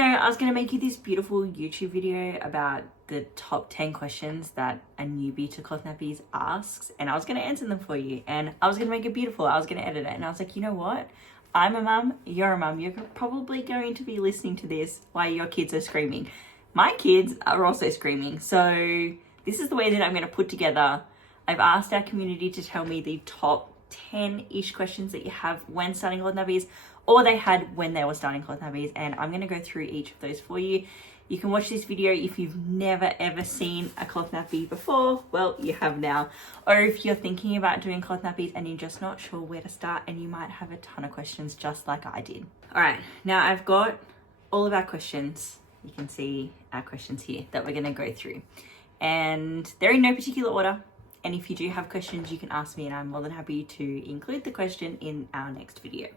I was going to make you this beautiful YouTube video about the top 10 questions that a newbie to Cloth Nappies asks, and I was going to answer them for you, and I was going to make it beautiful. I was going to edit it, and I was like, you know what? I'm a mum, you're a mum, you're probably going to be listening to this while your kids are screaming. My kids are also screaming, so this is the way that I'm going to put together. I've asked our community to tell me the top 10-ish questions that you have when starting Cloth Nappies, or they had when they were starting Cloth Nappies, and I'm going to go through each of those for you. You can watch this video if you've never ever seen a cloth nappy before. Well, you have now. Or if you're thinking about doing cloth nappies and you're just not sure where to start, and you might have a ton of questions just like I did. All right, now I've got all of our questions. You can see our questions here that we're going to go through, and they're in no particular order. And if you do have questions, you can ask me, and I'm more than happy to include the question in our next video.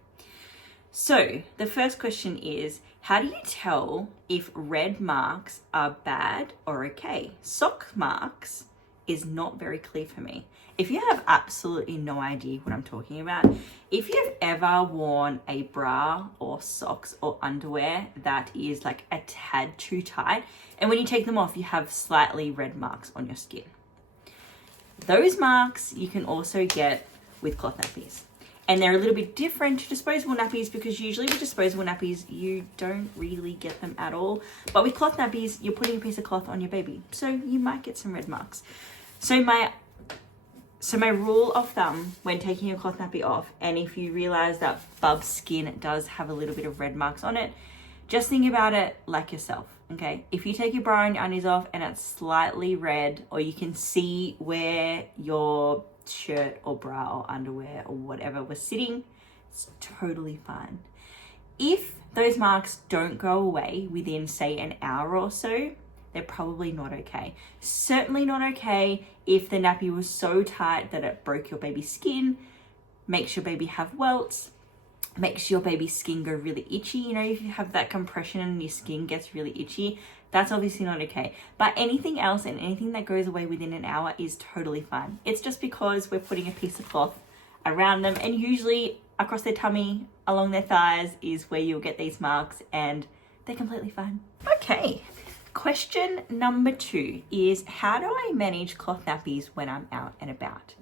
So the first question is, how do you tell if red marks are bad or okay? Sock marks is not very clear for me. If you have absolutely no idea what I'm talking about, if you've ever worn a bra or socks or underwear that is like a tad too tight, and when you take them off, you have slightly red marks on your skin. Those marks you can also get with cloth nappies. And they're a little bit different to disposable nappies, because usually with disposable nappies, you don't really get them at all. But with cloth nappies, you're putting a piece of cloth on your baby, so you might get some red marks. So my rule of thumb when taking a cloth nappy off, and if you realize that Bub's skin does have a little bit of red marks on it, just think about it like yourself, okay? If you take your bra and your undies off and it's slightly red, or you can see where your shirt or bra or underwear or whatever was sitting, it's totally fine. If those marks don't go away within, say, an hour or so, they're probably not okay. Certainly not okay if the nappy was so tight that it broke your baby's skin, makes your baby have welts, makes your baby's skin go really itchy. You know, if you have that compression and your skin gets really itchy, that's obviously not okay. But anything else and anything that goes away within an hour is totally fine. It's just because we're putting a piece of cloth around them, and usually across their tummy, along their thighs is where you'll get these marks, and they're completely fine. Okay, question number 2 is, how do I manage cloth nappies when I'm out and about?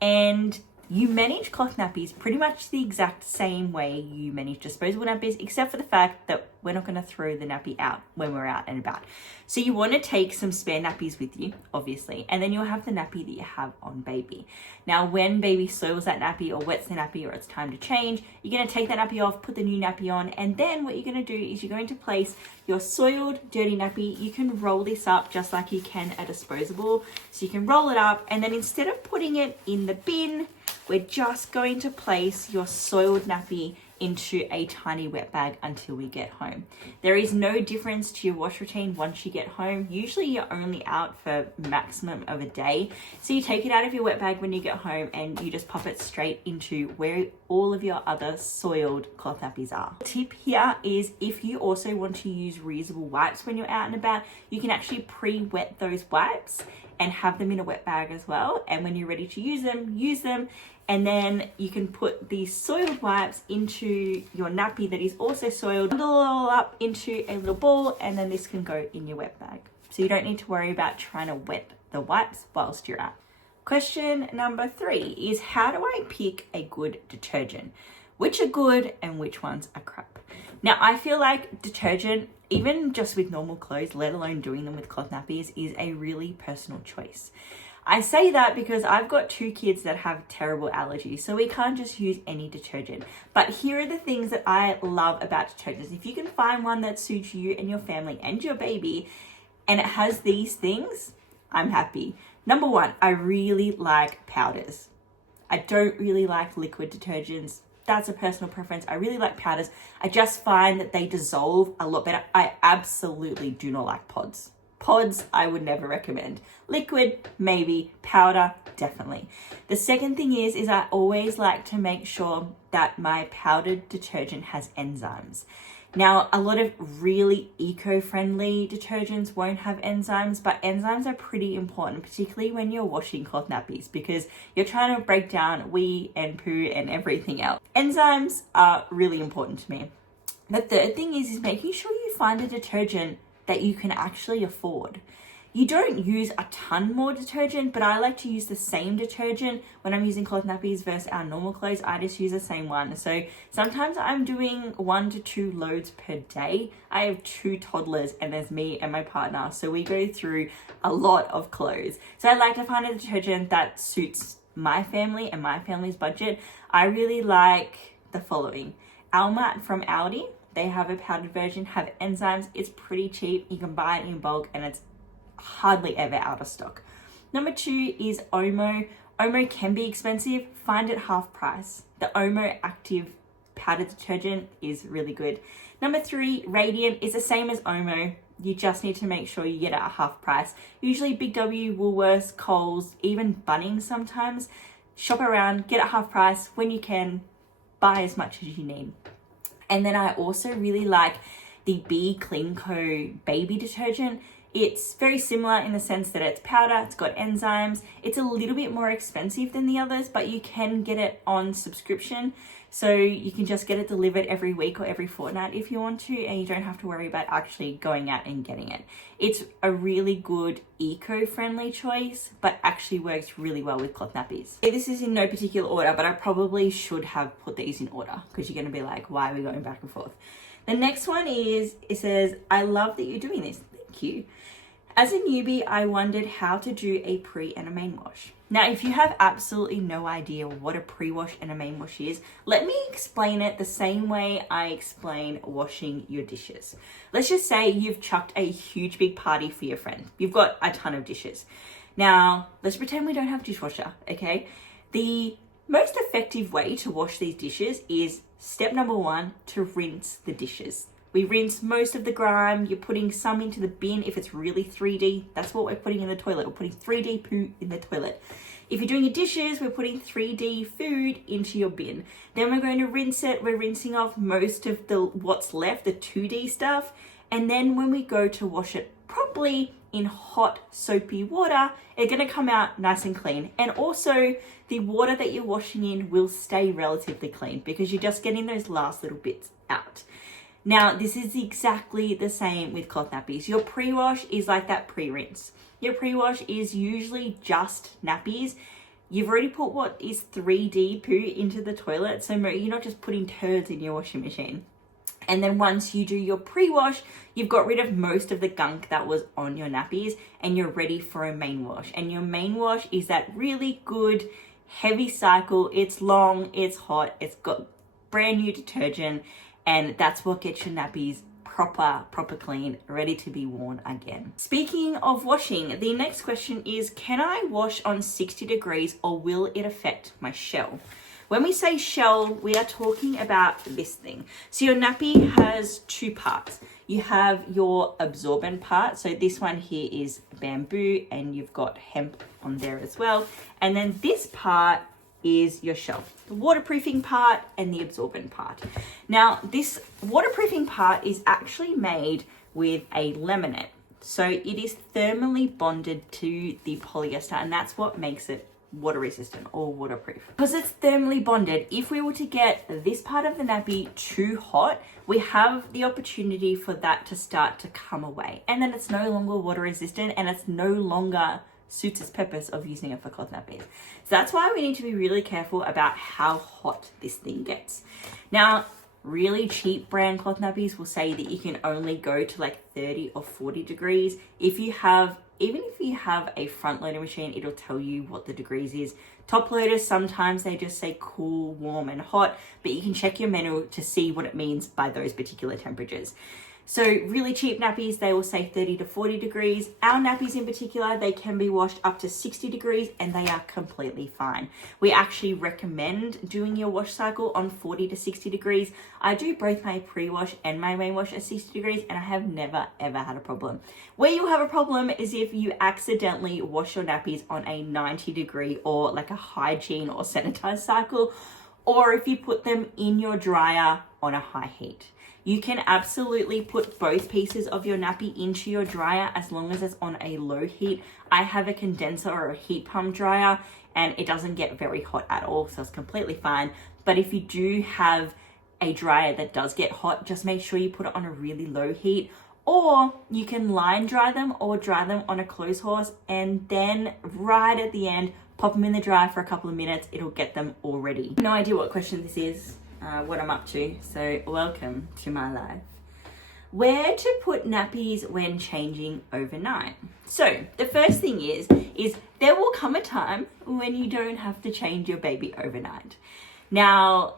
And you manage cloth nappies pretty much the exact same way you manage disposable nappies, except for the fact that we're not going to throw the nappy out when we're out and about. So you want to take some spare nappies with you, obviously, and then you'll have the nappy that you have on baby. Now, when baby soils that nappy or wets the nappy, or it's time to change, you're going to take that nappy off, put the new nappy on, and then what you're going to do is you're going to place your soiled, dirty nappy. You can roll this up just like you can a disposable. So you can roll it up, and then instead of putting it in the bin, we're just going to place your soiled nappy into a tiny wet bag until we get home. There is no difference to your wash routine once you get home. Usually you're only out for maximum of a day. So you take it out of your wet bag when you get home, and you just pop it straight into where all of your other soiled cloth nappies are. The tip here is, if you also want to use reusable wipes when you're out and about, you can actually pre-wet those wipes and have them in a wet bag as well. And when you're ready to use them. And then you can put these soiled wipes into your nappy that is also soiled, bundle it all up into a little ball, and then this can go in your wet bag. So you don't need to worry about trying to wet the wipes whilst you're out. Question number 3 is, how do I pick a good detergent? Which are good and which ones are crap? Now, I feel like detergent, even just with normal clothes, let alone doing them with cloth nappies, is a really personal choice. I say that because I've got 2 kids that have terrible allergies, so we can't just use any detergent. But here are the things that I love about detergents. If you can find one that suits you and your family and your baby, and it has these things, I'm happy. Number 1, I really like powders. I don't really like liquid detergents. That's a personal preference. I really like powders. I just find that they dissolve a lot better. I absolutely do not like pods. Pods, I would never recommend. Liquid, maybe. Powder, definitely. The second thing is I always like to make sure that my powdered detergent has enzymes. Now, a lot of really eco-friendly detergents won't have enzymes, but enzymes are pretty important, particularly when you're washing cloth nappies, because you're trying to break down wee and poo and everything else. Enzymes are really important to me. The third thing is making sure you find a detergent that you can actually afford. You don't use a ton more detergent, but I like to use the same detergent when I'm using cloth nappies versus our normal clothes. I just use the same one. So sometimes I'm doing 1 to 2 loads per day. I have 2 toddlers and there's me and my partner. So we go through a lot of clothes. So I like to find a detergent that suits my family and my family's budget. I really like the following. Almat from Aldi. They have a powdered version, have enzymes. It's pretty cheap. You can buy it in bulk and it's hardly ever out of stock. Number 2 is Omo. Omo can be expensive. Find it half price. The Omo active powder detergent is really good. Number 3, Radiant is the same as Omo. You just need to make sure you get it at half price. Usually Big W, Woolworths, Coles, even Bunnings sometimes. Shop around, get it half price when you can. Buy as much as you need. And then I also really like the Be Clean Co baby detergent. It's very similar in the sense that it's powder, it's got enzymes. It's a little bit more expensive than the others, but you can get it on subscription. So you can just get it delivered every week or every fortnight if you want to, and you don't have to worry about actually going out and getting it. It's a really good eco-friendly choice, but actually works really well with cloth nappies. This is in no particular order, but I probably should have put these in order because you're going to be like, why are we going back and forth? The next one is, it says, I love that you're doing this. Thank you. As a newbie, I wondered how to do a pre and a main wash. Now, if you have absolutely no idea what a pre-wash and a main wash is, let me explain it the same way I explain washing your dishes. Let's just say you've chucked a huge big party for your friend. You've got a ton of dishes. Now, let's pretend we don't have a dishwasher, okay? The most effective way to wash these dishes is step number 1, to rinse the dishes. We rinse most of the grime. You're putting some into the bin if it's really 3D. That's what we're putting in the toilet. We're putting 3D poo in the toilet. If you're doing your dishes, we're putting 3D food into your bin. Then we're going to rinse it. We're rinsing off most of the what's left, the 2D stuff. And then when we go to wash it properly in hot soapy water, it's going to come out nice and clean. And also the water that you're washing in will stay relatively clean because you're just getting those last little bits out. Now, this is exactly the same with cloth nappies. Your pre-wash is like that pre-rinse. Your pre-wash is usually just nappies. You've already put what is 3D poo into the toilet, so you're not just putting turds in your washing machine. And then once you do your pre-wash, you've got rid of most of the gunk that was on your nappies and you're ready for a main wash. And your main wash is that really good, heavy cycle. It's long, it's hot, it's got brand new detergent, and that's what gets your nappies proper clean, ready to be worn again. Speaking of washing, the next question is, can I wash on 60 degrees or will it affect my shell? When we say shell, we are talking about this thing. So your nappy has 2 parts. You have your absorbent part. So this one here is bamboo and you've got hemp on there as well. And then this part is your shell, the waterproofing part and the absorbent part. Now, this waterproofing part is actually made with a laminate. So it is thermally bonded to the polyester, and that's what makes it water resistant or waterproof. Because it's thermally bonded, if we were to get this part of the nappy too hot, we have the opportunity for that to start to come away. And then it's no longer water resistant and it's no longer suits its purpose of using it for cloth nappies. So that's why we need to be really careful about how hot this thing gets. Now, really cheap brand cloth nappies will say that you can only go to like 30 or 40 degrees. Even if you have a front loader machine, it'll tell you what the degrees is. Top loaders, sometimes they just say cool, warm, and hot, but you can check your manual to see what it means by those particular temperatures. So really cheap nappies, they will say 30 to 40 degrees. Our nappies in particular, they can be washed up to 60 degrees and they are completely fine. We actually recommend doing your wash cycle on 40 to 60 degrees. I do both my pre-wash and my main wash at 60 degrees and I have never ever had a problem. Where you'll have a problem is if you accidentally wash your nappies on a 90 degree or like a hygiene or sanitized cycle, or if you put them in your dryer on a high heat. You can absolutely put both pieces of your nappy into your dryer as long as it's on a low heat. I have a condenser or a heat pump dryer and it doesn't get very hot at all, so it's completely fine. But if you do have a dryer that does get hot, just make sure you put it on a really low heat, or you can line dry them or dry them on a clothes horse, and then right at the end, pop them in the dryer for a couple of minutes. It'll get them all ready. No idea what question this is, what I'm up to, so welcome to my life. Where to put nappies when changing overnight? So the first thing is there will come a time when you don't have to change your baby overnight. Now,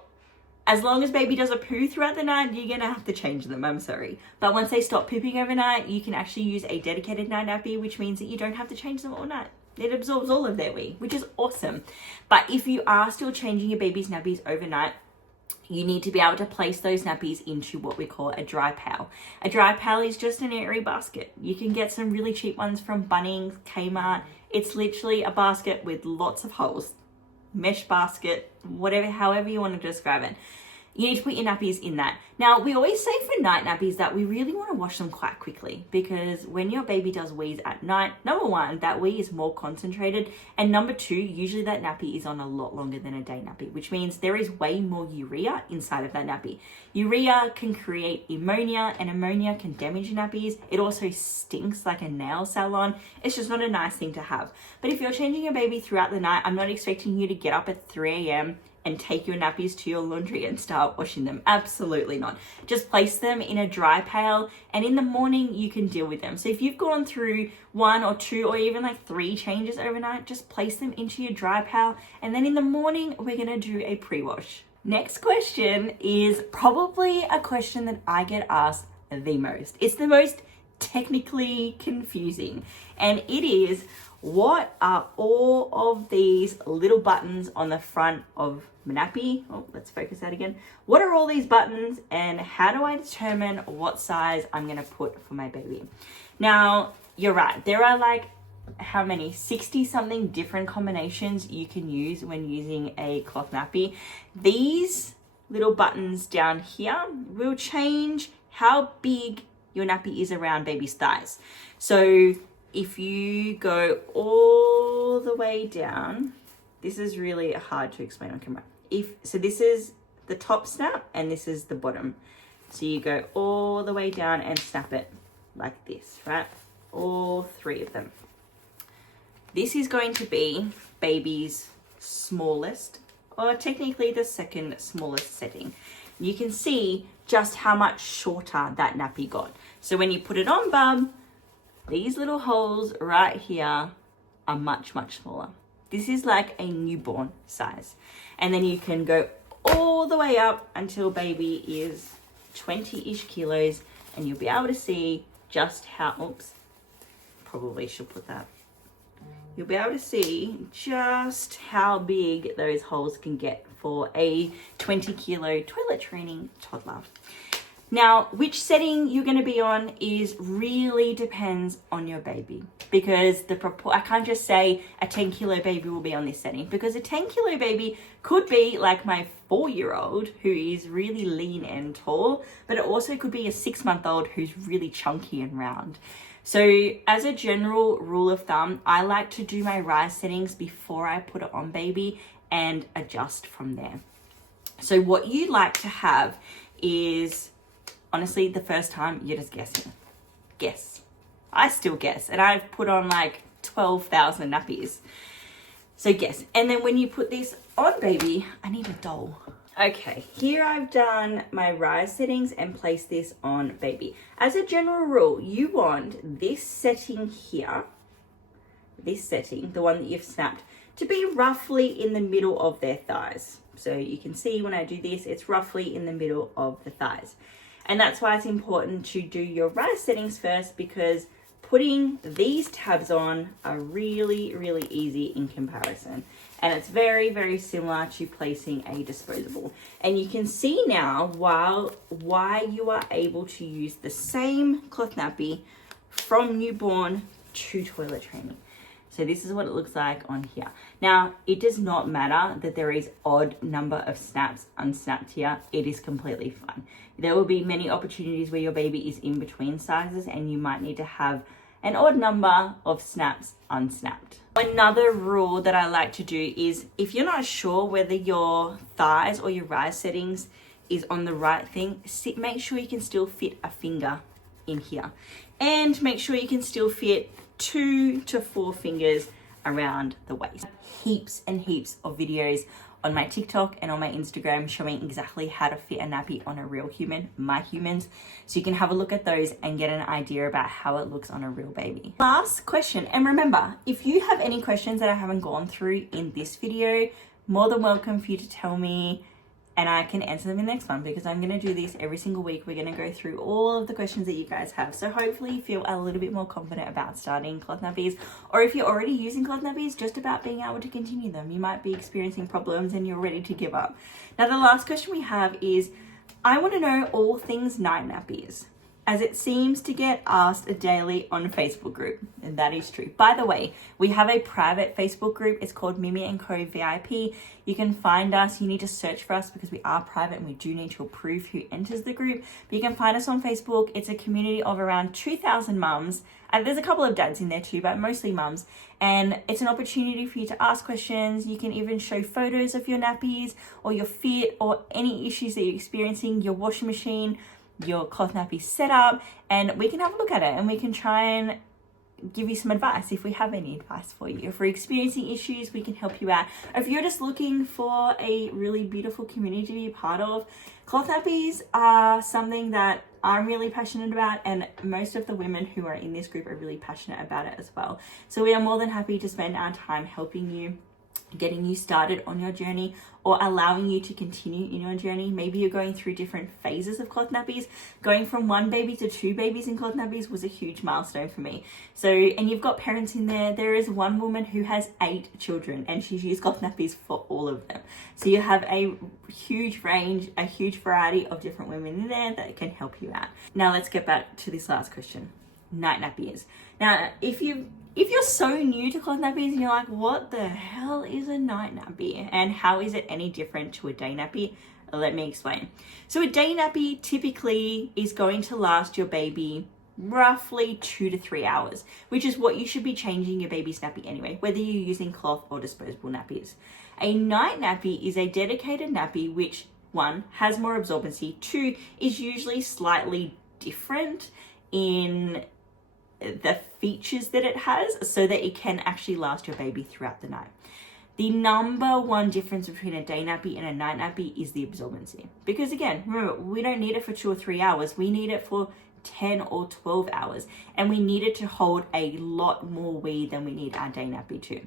as long as baby does a poo throughout the night, you're gonna have to change them, I'm sorry. But once they stop pooping overnight, you can actually use a dedicated night nappy, which means that you don't have to change them all night. It absorbs all of their wee, which is awesome. But if you are still changing your baby's nappies overnight, you need to be able to place those nappies into what we call a dry pail. A dry pail is just an airy basket. You can get some really cheap ones from Bunnings, Kmart. It's literally a basket with lots of holes. Mesh basket, whatever, however you want to describe it. You need to put your nappies in that. Now, we always say for night nappies that we really want to wash them quite quickly, because when your baby does wees at night, number one, that wee is more concentrated, and number two, usually that nappy is on a lot longer than a day nappy, which means there is way more urea inside of that nappy. Urea can create ammonia, and ammonia can damage nappies. It also stinks like a nail salon. It's just not a nice thing to have. But if you're changing your baby throughout the night, I'm not expecting you to get up at 3 a.m. and take your nappies to your laundry and start washing them. Absolutely not. Just place them in a dry pail, and in the morning you can deal with them. So if you've gone through 1 or 2 or even like 3 changes overnight, just place them into your dry pail, and then in the morning we're gonna do a pre-wash. Next question is probably a question that I get asked the most. It's the most technically confusing, and it is, what are all of these little buttons on the front of my nappy? Oh, let's focus that again. What are all these buttons, and how do I determine what size I'm gonna put for my baby? Now, you're right. There are like, how many? 60 something different combinations you can use when using a cloth nappy. These little buttons down here will change how big your nappy is around baby's thighs. So if you go all the way down, this is really hard to explain on camera. So this is the top snap and this is the bottom. So you go all the way down and snap it like this, right? All 3 of them. This is going to be baby's smallest, or technically the second smallest setting. You can see just how much shorter that nappy got. So when you put it on, bub, these little holes right here are much, much smaller. This is like a newborn size. And then you can go all the way up until baby is 20-ish kilos, and you'll be able to see just how, oops, probably should put that. You'll be able to see just how big those holes can get for a 20-kilo toilet training toddler. Now, which setting you're going to be on is really depends on your baby, because I can't just say a 10-kilo baby will be on this setting, because a 10-kilo baby could be like my 4-year-old who is really lean and tall, but it also could be a 6-month-old who's really chunky and round. So as a general rule of thumb, I like to do my rise settings before I put it on baby and adjust from there. So what you like to have is, honestly, the first time you're just guessing. Guess. I still guess, and I've put on like 12,000 nappies. So guess. And then when you put this on baby, I need a doll. Okay, here I've done my rise settings and placed this on baby. As a general rule, you want this setting here, this setting, the one that you've snapped, to be roughly in the middle of their thighs. So you can see when I do this, it's roughly in the middle of the thighs. And that's why it's important to do your rise settings first, because putting these tabs on are really, really easy in comparison. And it's very, very similar to placing a disposable. And you can see now why you are able to use the same cloth nappy from newborn to toilet training. So this is what it looks like on here. Now, it does not matter that there is odd number of snaps unsnapped here. It is completely fine. There will be many opportunities where your baby is in between sizes and you might need to have an odd number of snaps unsnapped. Another rule that I like to do is, if you're not sure whether your thighs or your rise settings is on the right thing, make sure you can still fit a finger in here, and make sure you can still fit 2 to 4 fingers around the waist. Heaps and heaps of videos on my TikTok and on my Instagram showing exactly how to fit a nappy on a real human, my humans. So you can have a look at those and get an idea about how it looks on a real baby. Last question, and remember, if you have any questions that I haven't gone through in this video, more than welcome for you to tell me, and I can answer them in the next one, because I'm going to do this every single week. We're going to go through all of the questions that you guys have. So hopefully you feel a little bit more confident about starting cloth nappies, or if you're already using cloth nappies, just about being able to continue them. You might be experiencing problems and you're ready to give up. Now, the last question we have is, I want to know all things night nappies, as it seems to get asked daily on Facebook group. And that is true. By the way, we have a private Facebook group. It's called Mimi & Co VIP. You can find us. You need to search for us because we are private and we do need to approve who enters the group. But you can find us on Facebook. It's a community of around 2,000 mums. And there's a couple of dads in there too, but mostly mums. And it's an opportunity for you to ask questions. You can even show photos of your nappies or your fit or any issues that you're experiencing, your washing machine, your cloth nappy setup, and we can have a look at it and we can try and give you some advice if we have any advice for you. If we're experiencing issues, we can help you out. If you're just looking for a really beautiful community to be a part of, cloth nappies are something that I'm really passionate about, and most of the women who are in this group are really passionate about it as well. So we are more than happy to spend our time helping you, getting you started on your journey, or allowing you to continue in your journey. Maybe you're going through different phases of cloth nappies. Going from 1 baby to 2 babies in cloth nappies was a huge milestone for me. So, and you've got parents in there. There is one woman who has 8 children and she's used cloth nappies for all of them. So you have a huge range, a huge variety of different women in there that can help you out. Now let's get back to this last question. Night nappies. Now, if you're so new to cloth nappies and you're like, what the hell is a night nappy? And how is it any different to a day nappy? Let me explain. So a day nappy typically is going to last your baby roughly 2 to 3 hours, which is what you should be changing your baby's nappy anyway, whether you're using cloth or disposable nappies. A night nappy is a dedicated nappy which, 1, has more absorbency, 2, is usually slightly different in the features that it has so that it can actually last your baby throughout the night. The number one difference between a day nappy and a night nappy is the absorbency. Because again, remember, we don't need it for 2 or 3 hours. We need it for 10 or 12 hours. And we need it to hold a lot more wee than we need our day nappy to.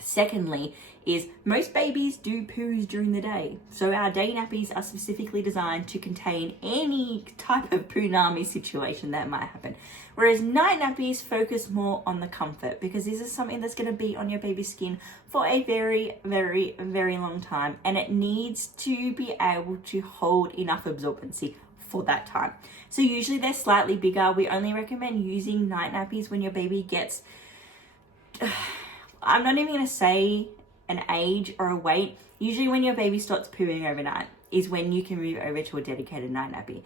Secondly, is most babies do poos during the day. So our day nappies are specifically designed to contain any type of poonami situation that might happen. Whereas night nappies focus more on the comfort, because this is something that's going to be on your baby's skin for a very, very, very long time. And it needs to be able to hold enough absorbency for that time. So usually they're slightly bigger. We only recommend using night nappies when your baby gets... I'm not even going to say an age or a weight. Usually when your baby starts pooing overnight is when you can move over to a dedicated night nappy.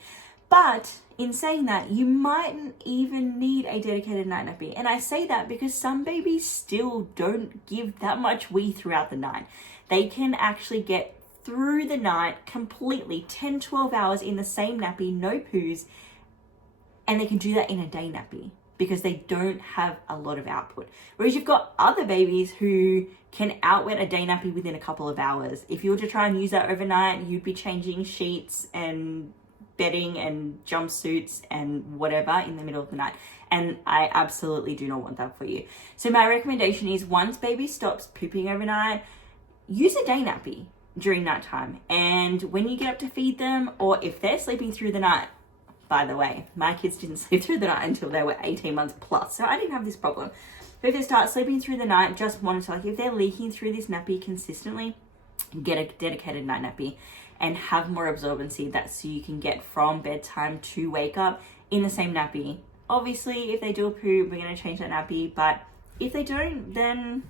But in saying that, you mightn't even need a dedicated night nappy. And I say that because some babies still don't give that much wee throughout the night. They can actually get through the night completely, 10, 12 hours in the same nappy, no poos, and they can do that in a day nappy, because they don't have a lot of output. Whereas you've got other babies who can outwet a day nappy within a couple of hours. If you were to try and use that overnight, you'd be changing sheets and bedding and jumpsuits and whatever in the middle of the night. And I absolutely do not want that for you. So my recommendation is, once baby stops pooping overnight, use a day nappy during nighttime. And when you get up to feed them, or if they're sleeping through the night, by the way, my kids didn't sleep through the night until they were 18 months plus, so I didn't have this problem. But if they start sleeping through the night, just monitor. Like if they're leaking through this nappy consistently, get a dedicated night nappy and have more absorbency. That's so you can get from bedtime to wake up in the same nappy. Obviously, if they do a poo, we're going to change that nappy, but if they don't, then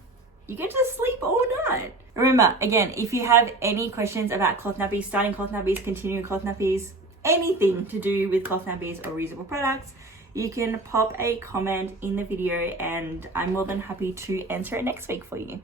you get to sleep all night. Remember, again, if you have any questions about cloth nappies, starting cloth nappies, continuing cloth nappies, anything to do with cloth nappies or reusable products, you can pop a comment in the video and I'm more than happy to answer it next week for you.